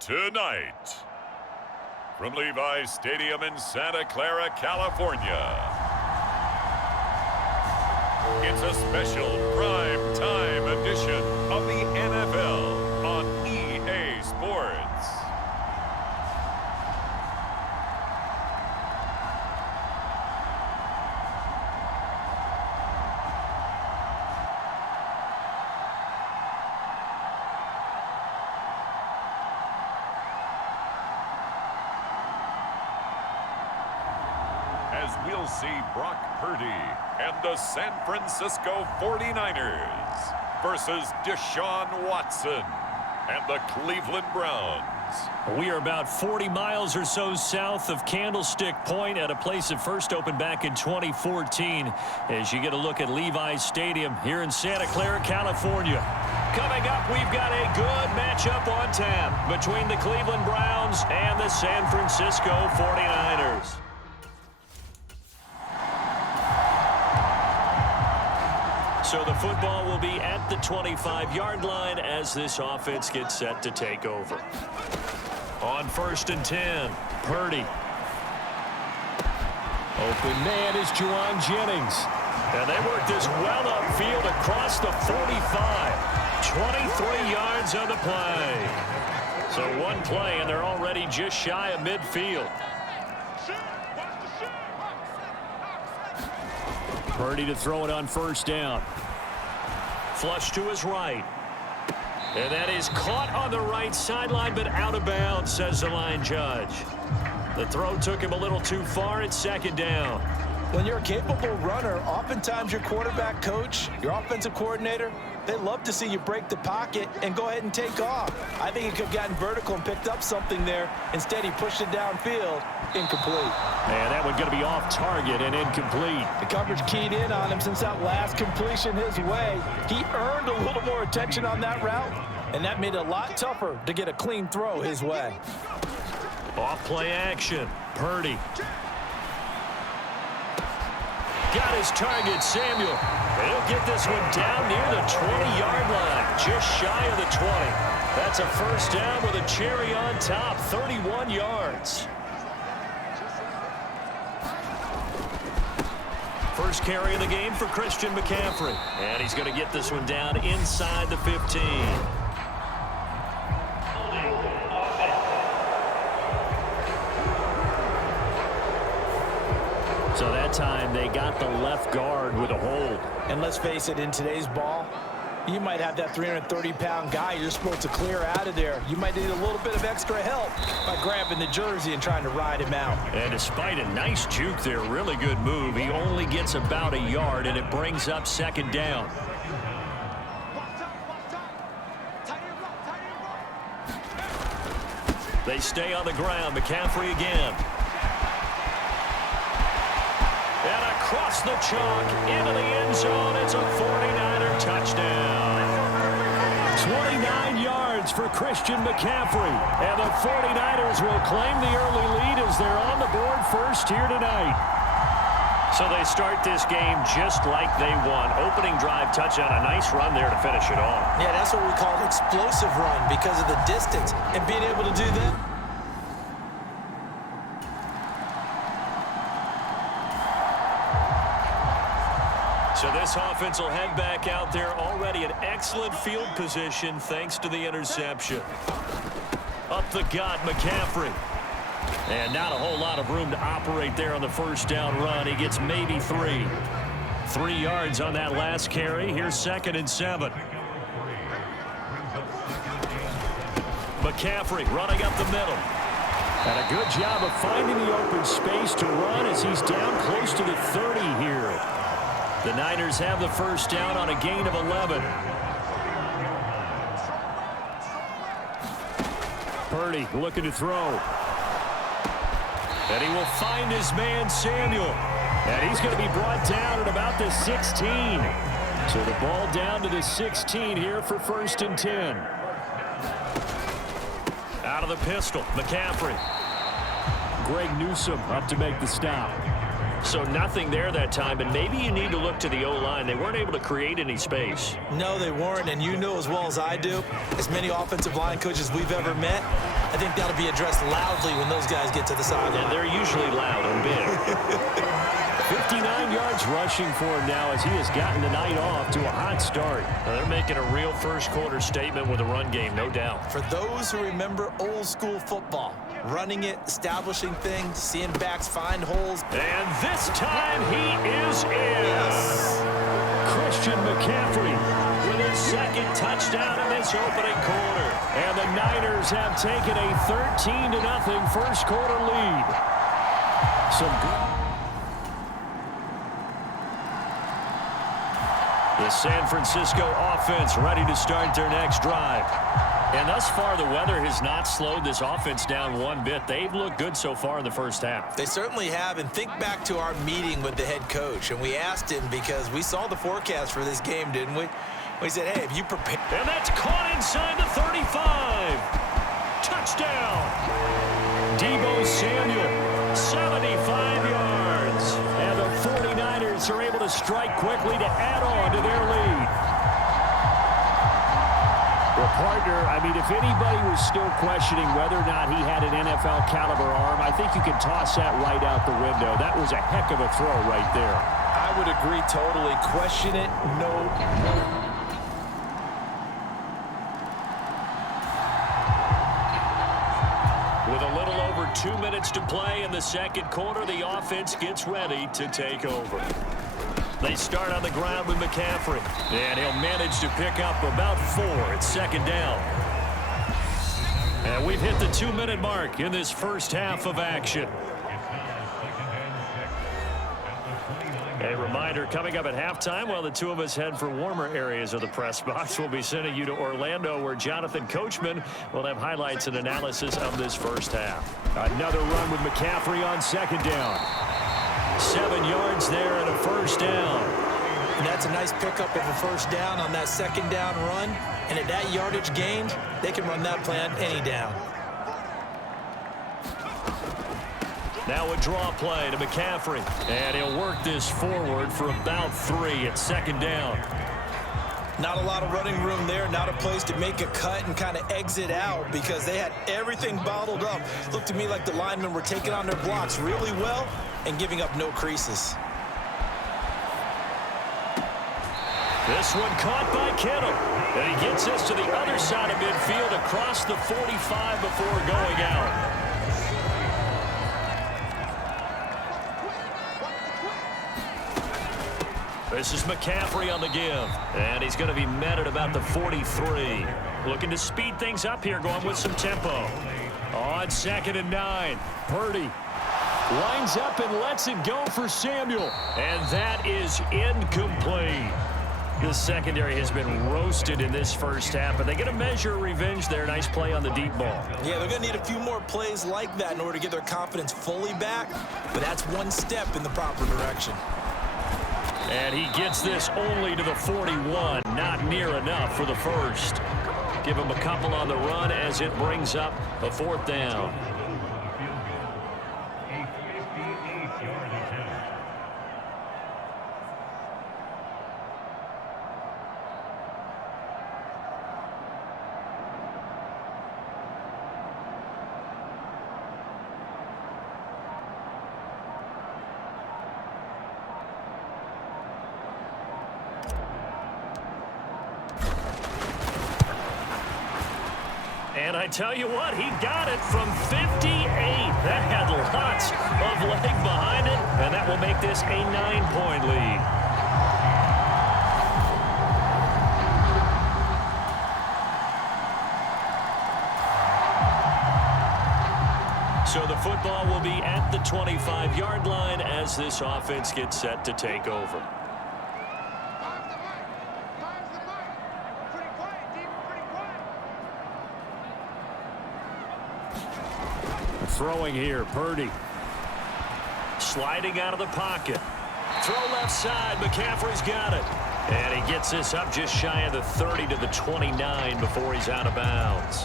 Tonight, from Levi's Stadium in Santa Clara, California, it's a special prime time edition of the NFL on EA Sports. As we'll see Brock Purdy and the San Francisco 49ers versus Deshaun Watson and the Cleveland Browns. We are about 40 miles or so south of Candlestick Point at a place that first opened back in 2014 as you get a look at Levi's Stadium here in Santa Clara, California. Coming up, we've got a good matchup on tap between the Cleveland Browns and the San Francisco 49ers. So the football will be at the 25-yard line as this offense gets set to take over. On 1st and 10, Purdy. Open man is Juwan Jennings. And they work this well upfield across the 45. 23 yards on the play. So one play, and they're already just shy of midfield. Purdy to throw it on 1st down. Flush to his right. And that is caught on the right sideline, but out of bounds, says the line judge. The throw took him a little too far at 2nd down. When you're a capable runner, oftentimes your quarterback coach, your offensive coordinator, they love to see you break the pocket and go ahead and take off. I think he could have gotten vertical and picked up something there. Instead, he pushed it downfield. Incomplete. And that one going to be off target and incomplete. The coverage keyed in on him since that last completion his way. He earned a little more attention on that route, and that made it a lot tougher to get a clean throw his way. Off play action. Purdy. Got his target, Samuel. And he'll get this one down near the 20-yard line, just shy of the 20. That's a 1st down with a cherry on top, 31 yards. First carry of the game for Christian McCaffrey. And he's going to get this one down inside the 15. So that time they got the left guard with a hold. And let's face it, in today's ball, you might have that 330-pound guy you're supposed to clear out of there. You might need a little bit of extra help by grabbing the jersey and trying to ride him out. And despite a nice juke there, really good move, he only gets about a yard, and it brings up 2nd down. They stay on the ground. McCaffrey again. And across the chalk into the end zone. It's a 49er touchdown. 29 yards for Christian McCaffrey. And the 49ers will claim the early lead as they're on the board first here tonight. So they start this game just like they won. Opening drive touchdown, a nice run there to finish it off. Yeah, that's what we call an explosive run because of the distance and being able to do that. So this offense will head back out there already in excellent field position thanks to the interception. Up the gut, McCaffrey. And not a whole lot of room to operate there on the 1st down run. He gets maybe 3. 3 yards on that last carry. Here's 2nd and 7. McCaffrey running up the middle. And a good job of finding the open space to run as he's down close to the 30 here. The Niners have the 1st down on a gain of 11. Purdy looking to throw. And he will find his man, Samuel. And he's going to be brought down at about the 16. So the ball down to the 16 here for 1st and 10. Out of the pistol, McCaffrey. Greg Newsome up to make the stop. So nothing there that time, but maybe you need to look to the O-line. They weren't able to create any space. No, they weren't, and you know as well as I do, as many offensive line coaches we've ever met, I think that'll be addressed loudly when those guys get to the sideline. And they're usually loud and big. 59 yards rushing for him now as he has gotten the night off to a hot start. Now they're making a real first-quarter statement with a run game, no doubt. For those who remember old-school football, running it, establishing things, seeing backs find holes. And this time he is in. Yes. Christian McCaffrey with his second touchdown in this opening quarter. And the Niners have taken a 13-0 first-quarter lead. Some good. The San Francisco offense ready to start their next drive. And thus far, the weather has not slowed this offense down one bit. They've looked good so far in the first half. They certainly have. And think back to our meeting with the head coach. And we asked him because we saw the forecast for this game, didn't we? We said, hey, have you prepared? And that's caught inside the 35. Touchdown. Deebo Samuel, 75 yards. And the 49ers are able to strike quickly to add on to their lead. Well, partner, I mean, if anybody was still questioning whether or not he had an NFL caliber arm, I think you can toss that right out the window. That was a heck of a throw right there. I would agree totally. Question it? No. With a little over 2 minutes to play in the second quarter, the offense gets ready to take over. They start on the ground with McCaffrey, and he'll manage to pick up about 4 at second down. And we've hit the 2-minute mark in this first half of action. A reminder, coming up at halftime, while the two of us head for warmer areas of the press box, we'll be sending you to Orlando, where Jonathan Coachman will have highlights and analysis of this first half. Another run with McCaffrey on second down. 7 yards there and a first down. And that's a nice pickup of a first down on that second down run. And at that yardage gained, they can run that play on any down. Now a draw play to McCaffrey. And he'll work this forward for about 3 at second down. Not a lot of running room there, not a place to make a cut and kind of exit out because they had everything bottled up. Looked to me like the linemen were taking on their blocks really well and giving up no creases. This one caught by Kittle. And he gets us to the other side of midfield across the 45 before going out. This is McCaffrey on the give. And he's going to be met at about the 43. Looking to speed things up here, going with some tempo. On 2nd and 9. Purdy lines up and lets it go for Samuel. And that is incomplete. The secondary has been roasted in this first half, but they get a measure of revenge there. Nice play on the deep ball. Yeah, they're going to need a few more plays like that in order to get their confidence fully back, but that's one step in the proper direction. And he gets this only to the 41, not near enough for the first. Give him a couple on the run as it brings up a 4th down. And I tell you what, he got it from 58. That had lots of leg behind it, and that will make this a 9-point lead. So the football will be at the 25-yard line as this offense gets set to take over. Throwing here, Purdy. Sliding out of the pocket. Throw left side. McCaffrey's got it. And he gets this up just shy of the 30 to the 29 before he's out of bounds.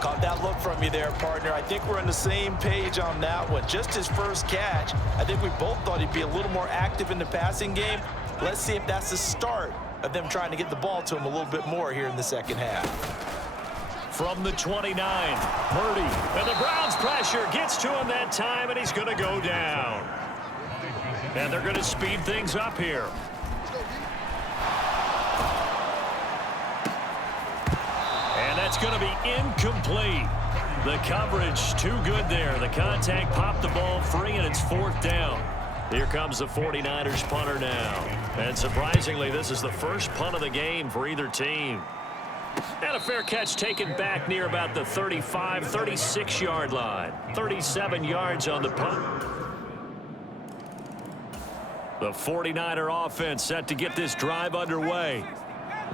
Caught that look from you there, partner. I think we're on the same page on that one. Just his first catch. I think we both thought he'd be a little more active in the passing game. Let's see if that's the start of them trying to get the ball to him a little bit more here in the second half. From the 29, Purdy. And the Browns pressure gets to him that time, and he's going to go down. And they're going to speed things up here. And that's going to be incomplete. The coverage too good there. The contact popped the ball free, and it's 4th down. Here comes the 49ers punter now. And surprisingly, this is the first punt of the game for either team. And a fair catch taken back near about the 35, 36-yard line. 37 yards on the punt. The 49er offense set to get this drive underway.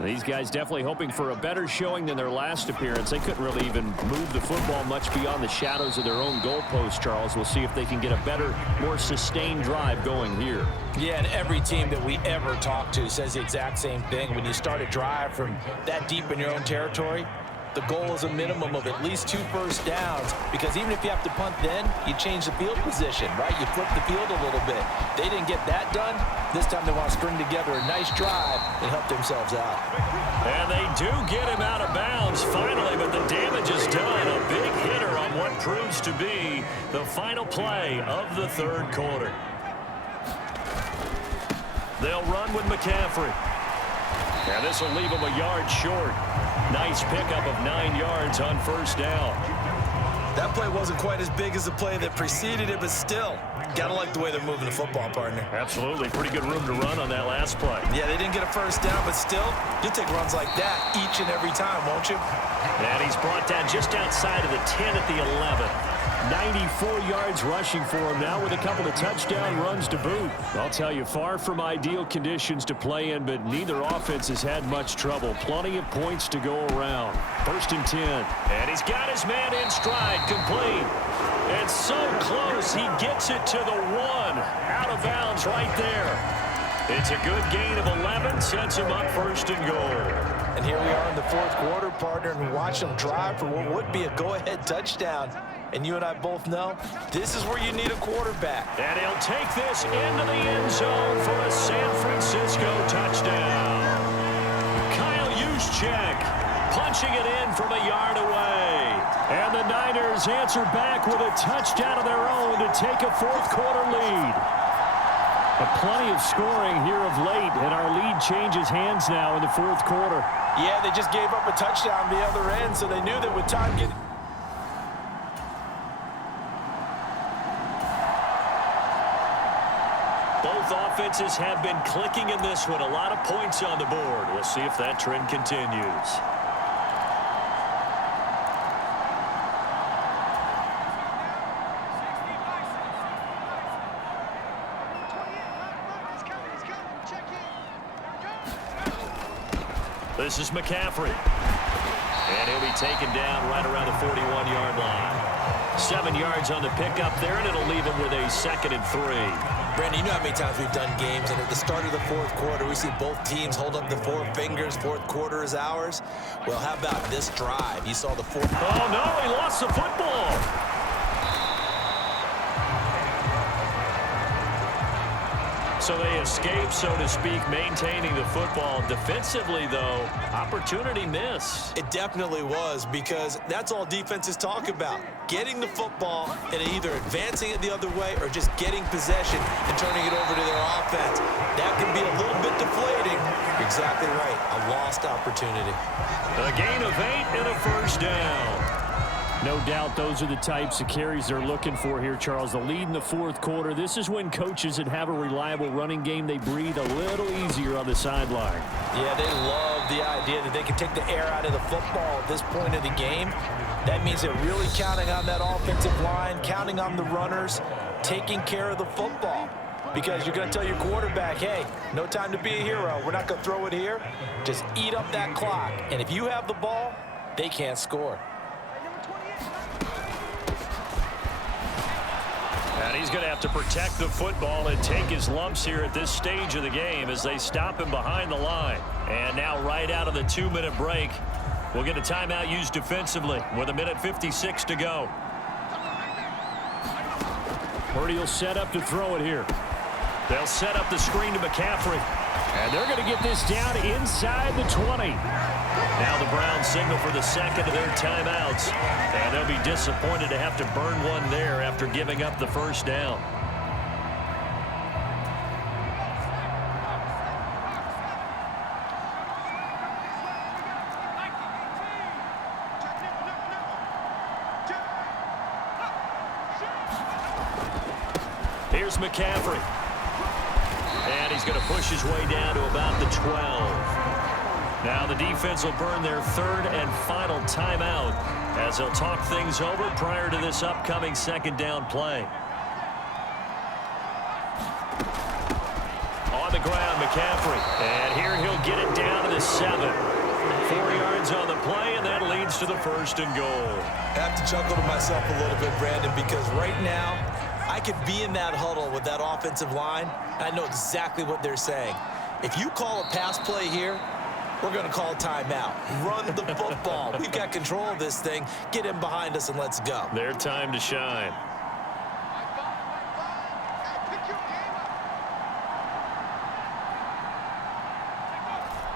These guys definitely hoping for a better showing than their last appearance. They couldn't really even move the football much beyond the shadows of their own goalpost, Charles. We'll see if they can get a better, more sustained drive going here. Yeah, and every team that we ever talk to says the exact same thing. When you start a drive from that deep in your own territory, the goal is a minimum of at least 2 first downs, because even if you have to punt then, you change the field position, right? You flip the field a little bit. They didn't get that done. This time they want to string together a nice drive and help themselves out. And they do get him out of bounds finally, but the damage is done. A big hitter on what proves to be the final play of the 3rd quarter. They'll run with McCaffrey. And this will leave him a yard short. Nice pickup of 9 yards on 1st down. That play wasn't quite as big as the play that preceded it, but still, gotta like the way they're moving the football, partner. Absolutely. Pretty good room to run on that last play. Yeah, they didn't get a first down, but still, you'll take runs like that each and every time, won't you? And he's brought down just outside of the 10 at the 11. 94 yards rushing for him now with a couple of touchdown runs to boot. I'll tell you, far from ideal conditions to play in, but neither offense has had much trouble. Plenty of points to go around. 1st and 10. And he's got his man in stride, complete. And so close, he gets it to the 1. Out of bounds right there. It's a good gain of 11, sets him up 1st and goal. And here we are in the 4th quarter, partner, and watch them drive for what would be a go-ahead touchdown. And you and I both know this is where you need a quarterback. And he'll take this into the end zone for a San Francisco touchdown. Kyle Juszczyk punching it in from a yard away. And the Niners answer back with a touchdown of their own to take a 4th quarter lead. But plenty of scoring here of late, and our lead changes hands now in the 4th quarter. Yeah, they just gave up a touchdown the other end, so they knew that with time getting... Both offenses have been clicking in this one. A lot of points on the board. We'll see if that trend continues. This is McCaffrey. And he'll be taken down right around the 41-yard line. 7 yards on the pickup there, and it'll leave him with a 2nd and 3. Brandon, you know how many times we've done games, and at the start of the 4th quarter, we see both teams hold up the 4 fingers. 4th quarter is ours. Well, how about this drive? You saw the 4th. Oh, no, he lost the football. So they escape, so to speak, maintaining the football. Defensively, though, opportunity miss. It definitely was, because that's all defenses talk about. Getting the football and either advancing it the other way or just getting possession and turning it over to their offense. That can be a little bit deflating. You're exactly right. A lost opportunity. A gain of 8 and a 1st down. No doubt those are the types of carries they're looking for here, Charles. The lead in the 4th quarter. This is when coaches that have a reliable running game, they breathe a little easier on the sideline. Yeah, they love the idea that they can take the air out of the football at this point of the game. That means they're really counting on that offensive line, counting on the runners, taking care of the football. Because you're going to tell your quarterback, hey, no time to be a hero. We're not going to throw it here. Just eat up that clock. And if you have the ball, they can't score. And he's going to have to protect the football and take his lumps here at this stage of the game as they stop him behind the line. And now right out of the 2-minute break, we'll get a timeout used defensively with 1:56 to go. Purdy will set up to throw it here. They'll set up the screen to McCaffrey. And they're going to get this down inside the 20. Now the Browns signal for the second of their timeouts. And they'll be disappointed to have to burn one there after giving up the first down. Here's McCaffrey. And he's going to push his way down to about the 12. Now the defense will burn their third and final timeout as they'll talk things over prior to this upcoming second down play. On the ground, McCaffrey. And here he'll get it down to the 7. 4 yards on the play, and that leads to the first and goal. I have to chuckle to myself a little bit, Brandon, because right now I could be in that huddle with that offensive line. I know exactly what they're saying. If you call a pass play here, we're going to call timeout. Run the football. We've got control of this thing. Get him behind us and let's go. Their time to shine.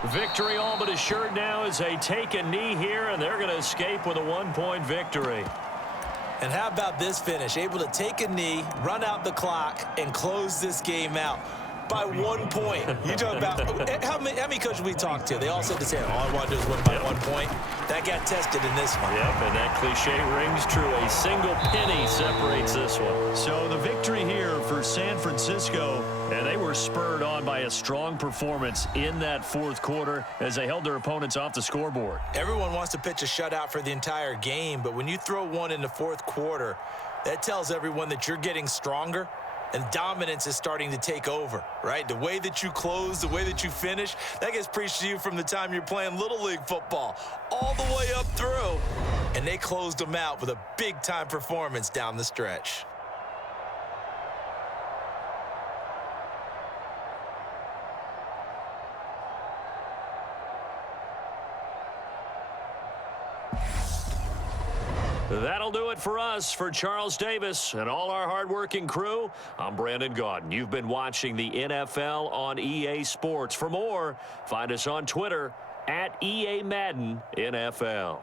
Victory all but assured now as they take a knee here, and they're going to escape with a 1-point victory. And how about this finish? Able to take a knee, run out the clock, and close this game out by 1 point. You talk about how many coaches we talked to? They all said the same. All I want to do is win by 1 point. That got tested in this one. Yep, and that cliche rings true. A single penny separates this one. So the victory here for San Francisco, and they were spurred on by a strong performance in that fourth quarter as they held their opponents off the scoreboard. Everyone wants to pitch a shutout for the entire game, but when you throw one in the fourth quarter, that tells everyone that you're getting stronger and dominance is starting to take over, right? The way that you close, the way that you finish, that gets preached to you from the time you're playing Little League football all the way up through. And they closed them out with a big-time performance down the stretch. That'll do it for us. For Charles Davis and all our hardworking crew, I'm Brandon Gaudin. You've been watching the NFL on EA Sports. For more, find us on Twitter at EA Madden NFL.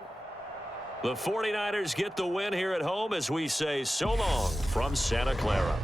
The 49ers get the win here at home as we say so long from Santa Clara.